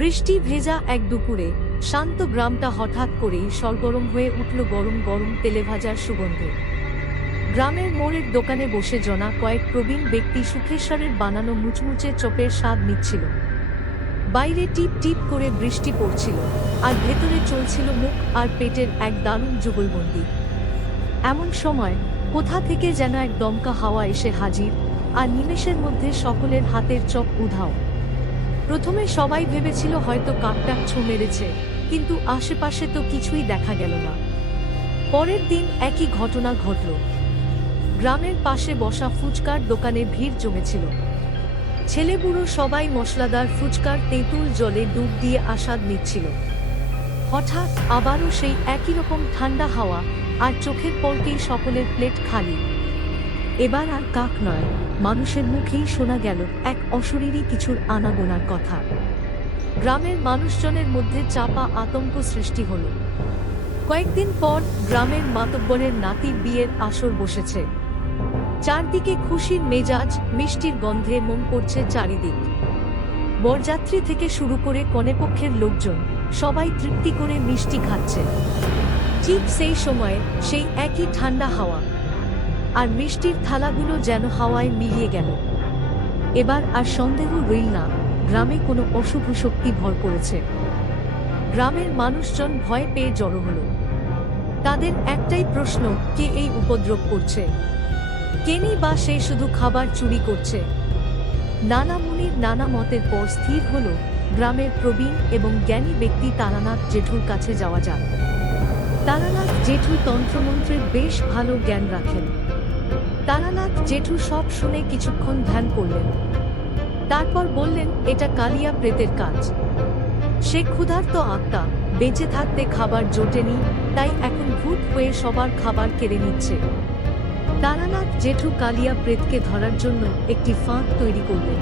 বৃষ্টি ভেজা এক দুপুরে, শান্ত গ্রামটা হঠাৎ করেই সরগরম হয়ে উঠল গরম গরম তেলে ভাজার সুগন্ধে। গ্রামের মোড়ের দোকানে বসে জনা কয়েক প্রবীণ ব্যক্তি সুখেশ্বরের বানানো মুচমুচে চপের স্বাদ নিচ্ছিল। বাইরে টিপ টিপ করে বৃষ্টি পড়ছিল, আর ভেতরে চলছিল মুখ আর পেটের এক দারুণ যুগলবন্দি এমন সময়, কোথা থেকে যেন এক দমকা হাওয়া এসে হাজির, আর নিমেষের মধ্যে সকলের হাতের চপ উধাও। প্রথমে সবাই ভেবেছিল হয়তো কাকটাক ছো মেরেছে, কিন্তু আশেপাশে তো কিছুই দেখা গেল না। পরের দিন একই ঘটনা ঘটল। গ্রামের পাশে বসা ফুচকার দোকানে ভিড় জমেছিল। ছেলেবুড়ো সবাই মশলাদার ফুচকার তেঁতুল জলে ডুব দিয়ে আস্বাদ নিচ্ছিল। হঠাৎ আবারও সেই একই রকম ঠান্ডা হাওয়া আর চোখের পলকেই সকলের প্লেট খালি। এবার আর কাক নয়, মানুষের মুখেই শোনা গেল এক অশরীরী কিছুর আনাগোনার কথা। গ্রামের মানুষজনের মধ্যে চাপা আতঙ্ক সৃষ্টি হল। কয়েকদিন পর গ্রামের মাতব্বরের নাতির বিয়ের আসর বসেছে। চারদিকে খুশির মেজাজ, মিষ্টির গন্ধে মন পড়ছে চারিদিক। বরযাত্রী থেকে শুরু করে কনেপক্ষের লোকজন সবাই তৃপ্তি করে মিষ্টি খাচ্ছে। ঠিক সেই সময়ে সেই একই ঠান্ডা হাওয়া আর মিষ্টির থালাগুলো যেন হাওয়ায় মিলিয়ে গেল। এবার আর সন্দেহ রইল না, গ্রামে কোনো অশুভ শক্তি ভর করেছে। গ্রামের মানুষজন ভয় পেয়ে জড়ো হল। তাদের একটাই প্রশ্ন, কে এই উপদ্রব করছে? কেনি বা সে শুধু খাবার চুরি করছে? নানা মুনির নানা মতের পর স্থির হল গ্রামের প্রবীণ এবং জ্ঞানী ব্যক্তি তারানাথ জেঠুর কাছে যাওয়া যাক। তারানাথ জেঠু তন্ত্রমন্ত্রের বেশ ভালো জ্ঞান রাখেন। তারানাথ জেঠু সব শুনে কিছুক্ষণ ধ্যান করলেন। তারপর বললেন, এটা কালিয়া প্রেতের কাজ। সে ক্ষুধার্ত আত্মা, বেঁচে থাকতে খাবার জোটেনি, তাই এখন ভূত হয়ে সবার খাবার কেড়ে নিচ্ছে। তারানাথ জেঠু কালিয়া প্রেতকে ধরার জন্য একটি ফাঁক তৈরি করলেন।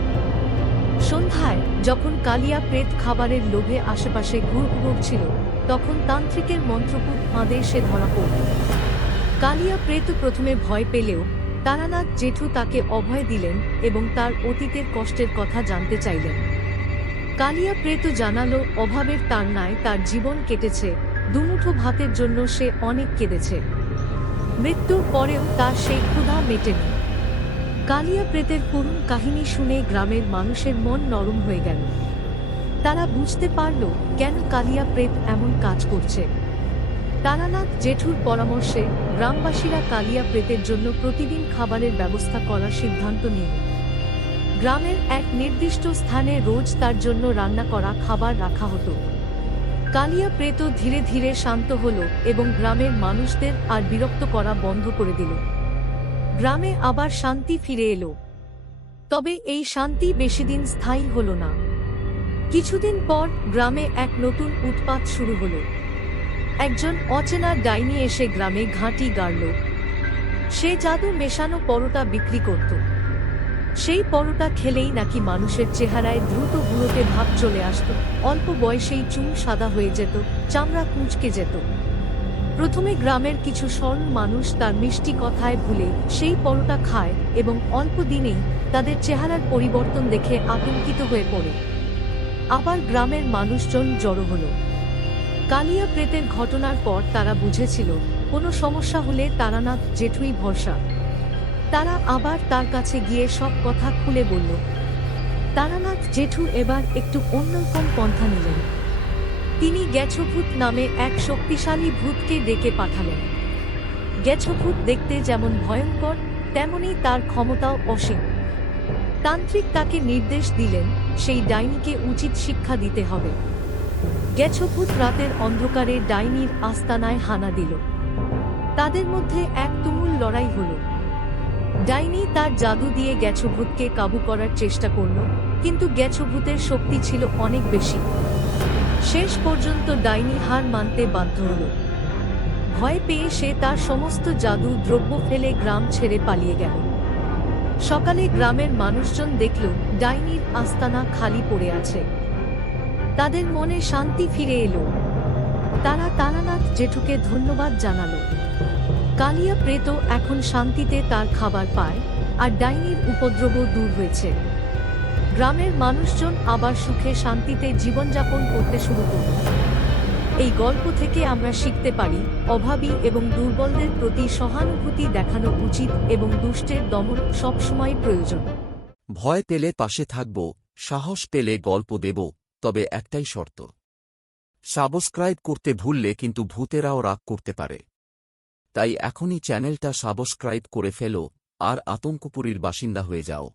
সন্ধ্যায় যখন কালিয়া প্রেত খাবারের লোভে আশেপাশে ঘুর ছিল, তখন তান্ত্রিকের মন্ত্রপুত ফাঁদে সে ধরা পড়ল। কালিয়া প্রেত প্রথমে ভয় পেলেও তারানাথ জেঠু তাকে অভয় দিলেন এবং তার অতীতের কষ্টের কথা জানতে চাইলেন। কালিয়া প্রেত জানালো, অভাবের তাড়নায় তার জীবন কেটেছে, দুমুঠো ভাতের জন্য সে অনেক কেঁদেছে। মৃত্যুর পরেও তার সেই ক্ষুধা মেটেনি। কালিয়া প্রেতের করুণ কাহিনী শুনে গ্রামের মানুষের মন নরম হয়ে গেল। তারা বুঝতে পারল কেন কালিয়া প্রেত এমন কাজ করছে। তারানাথ জেঠুর পরামর্শে গ্রামবাসীরা কালিয়া প্রেতের জন্য প্রতিদিন খাবারের ব্যবস্থা করার সিদ্ধান্ত নিল গ্রামের এক নির্দিষ্ট স্থানে রোজ তার জন্য রান্না করা খাবার রাখা হতো। কালিয়া প্রেত ধীরে ধীরে শান্ত হল এবং গ্রামের মানুষদের আর বিরক্ত করা বন্ধ করে দিল। গ্রামে আবার শান্তি ফিরে এলো। তবে এই শান্তি বেশিদিন স্থায়ী হলো না। কিছুদিন পর গ্রামে এক নতুন উৎপাত শুরু হলো। একজন অচেনা ডাইনি এসে গ্রামে ঘাঁটি গাড়ল। সে জাদু মেশানো পরোটা বিক্রি করত। সেই পরোটা খেলেই নাকি মানুষের চেহারায় দ্রুত গুঁড়োতে ভাব চলে আসত। অল্প বয়সেই চুল সাদা হয়ে যেত, চামড়া কুঁচকে যেত। প্রথমে গ্রামের কিছু সরল মানুষ তার মিষ্টি কথায় ভুলে সেই পরোটা খায় এবং অল্প দিনেই তাদের চেহারার পরিবর্তন দেখে আতঙ্কিত হয়ে পড়ে। আবার গ্রামের মানুষজন জড়ো হলো। কালিয়া প্রেতের ঘটনার পর তারা বুঝেছিল, কোনো সমস্যা হলে তারানাথ জেঠুই ভরসা। তারা আবার তার কাছে গিয়ে সব কথা খুলে বলল, তারানাথ জেঠু এবার একটু অন্যরকম পন্থা নিলেন। তিনি গেছভূত নামে এক শক্তিশালী ভূতকে ডেকে পাঠালেন। গেছভূত দেখতে যেমন ভয়ঙ্কর, তেমনি তার ক্ষমতাও অসীম। তান্ত্রিক তাকে নির্দেশ দিলেন, সেই ডাইনিকে উচিত শিক্ষা দিতে হবে। গেছভূত রাতের অন্ধকারে ডাইনির আস্তানায় হানা দিল। তাদের মধ্যে এক তুমুল লড়াই হল। ডাইনি তার জাদু দিয়ে গেছভূতকে কাবু করার চেষ্টা করল, কিন্তু গেছভূতের শক্তি ছিল অনেক বেশি। শেষ পর্যন্ত ডাইনি হার মানতে বাধ্য হল। ভয় পেয়ে সে তার সমস্ত জাদু দ্রব্য ফেলে গ্রাম ছেড়ে পালিয়ে গেল। সকালে গ্রামের মানুষজন দেখল ডাইনির আস্তানা খালি পড়ে আছে। তাদের মনে শান্তি ফিরে এলো। তারা তারানাথ জেঠুকে ধন্যবাদ জানালো। কালিয়া প্রেত এখন শান্তিতে তার খাবার পায় আর ডাইনির উপদ্রব দূর হয়েছে। গ্রামের মানুষজন আবার সুখে শান্তিতে জীবনযাপন করতে শুরু করল। এই গল্প থেকে আমরা শিখতে পারি, অভাবী এবং দুর্বলদের প্রতি সহানুভূতি দেখানো উচিত এবং দুষ্টের দমন সবসময় প্রয়োজন। ভয় পেলে পাশে থাকব, সাহস পেলে গল্প দেব। তবে একটাই শর্ত। সাবস্ক্রাইব করতে ভুললে কিন্তু ভূতেরাও রাগ করতে পারে। তাই এখনই চ্যানেলটা সাবস্ক্রাইব করে ফেলো, আর আতঙ্কপুরীর বাসিন্দা হয়ে যাও।